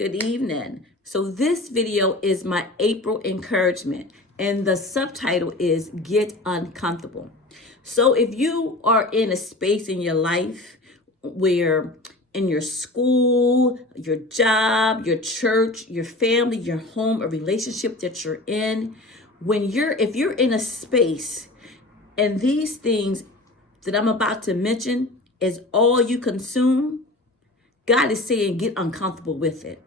Good evening. So this video is my April encouragement, and the subtitle is Get Uncomfortable. So if you are in a space in your life where in your school, your job, your church, your family, your home, a relationship that you're in, if you're in a space and these things that I'm about to mention is all you consume, God is saying get uncomfortable with it.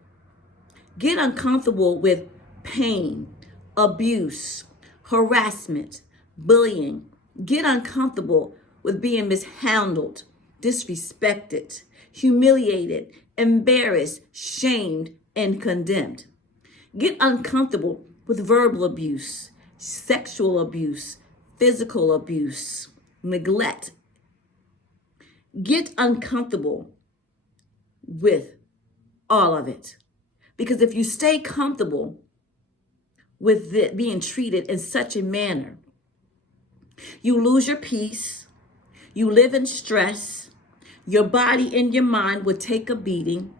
Get uncomfortable with pain, abuse, harassment, bullying. Get uncomfortable with being mishandled, disrespected, humiliated, embarrassed, shamed, and condemned. Get uncomfortable with verbal abuse, sexual abuse, physical abuse, neglect. Get uncomfortable with all of it. Because if you stay comfortable with it being treated in such a manner, you lose your peace, you live in stress, your body and your mind will take a beating.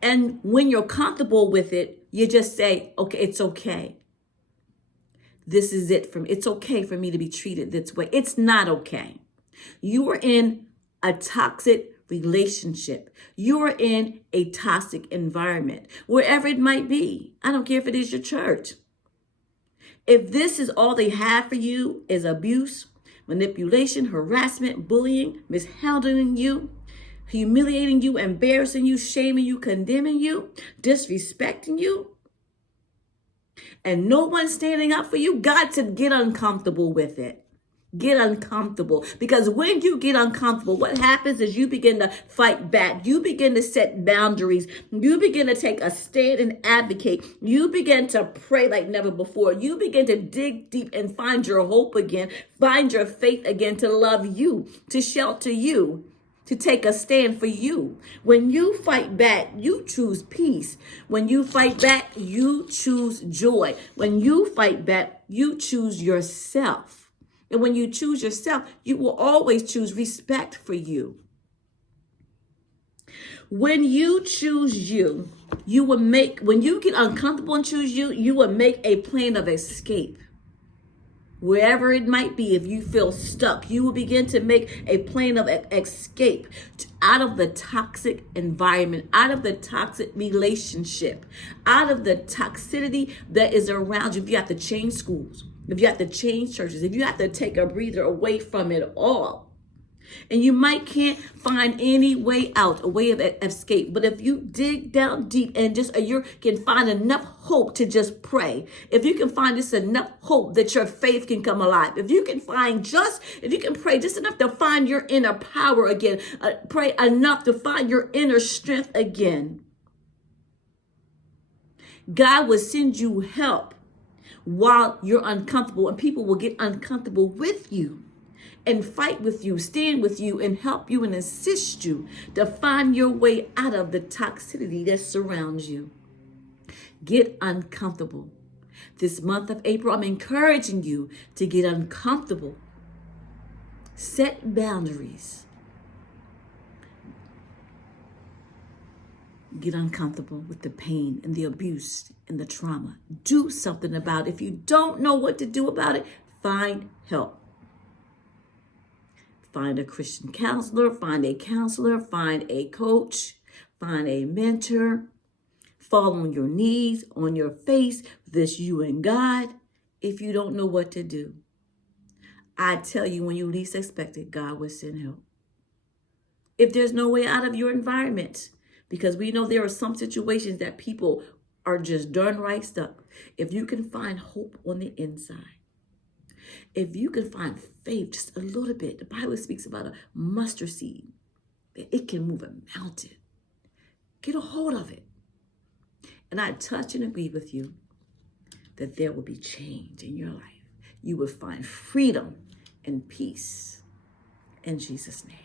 And when you're comfortable with it, you just say, okay, it's okay. This is it for me. It's okay for me to be treated this way. It's not okay. You are in a toxic relationship. You are in a toxic environment, wherever it might be. I don't care if it is your church. If this is all they have for you is abuse, manipulation, harassment, bullying, mishandling you, humiliating you, embarrassing you, shaming you, condemning you, disrespecting you, and no one standing up for you, God said get uncomfortable with it. Get uncomfortable, because when you get uncomfortable, what happens is you begin to fight back. You begin to set boundaries. You begin to take a stand and advocate. You begin to pray like never before. You begin to dig deep and find your hope again, find your faith again, to love you, to shelter you, to take a stand for you. When you fight back, you choose peace. When you fight back, you choose joy. When you fight back, you choose yourself. And when you choose yourself, you will always choose respect for you. When you choose you, when you get uncomfortable and choose you, you will make a plan of escape. Wherever it might be, if you feel stuck, you will begin to make a plan of escape out of the toxic environment, out of the toxic relationship, out of the toxicity that is around you. If you have to change schools, if you have to change churches, if you have to take a breather away from it all, and you can't find any way out, a way of escape. But if you dig down deep and you can find enough hope to just pray, if you can find just enough hope that your faith can come alive, if you can pray just enough to find your inner power again, pray enough to find your inner strength again, God will send you help while you're uncomfortable, and people will get uncomfortable with you and fight with you, stand with you, and help you and assist you to find your way out of the toxicity that surrounds you. Get uncomfortable. This month of April, I'm encouraging you to get uncomfortable. Set boundaries. Get uncomfortable with the pain and the abuse and the trauma. Do something about it. If you don't know what to do about it, find help. Find a Christian counselor, find a coach, find a mentor. Fall on your knees, on your face, this you and God, if you don't know what to do. I tell you, when you least expect it, God will send help. If there's no way out of your environment, because we know there are some situations that people are just darn right stuck. If you can find hope on the inside, if you can find faith just a little bit, the Bible speaks about a mustard seed, that it can move a mountain. Get a hold of it. And I touch and agree with you that there will be change in your life. You will find freedom and peace in Jesus' name.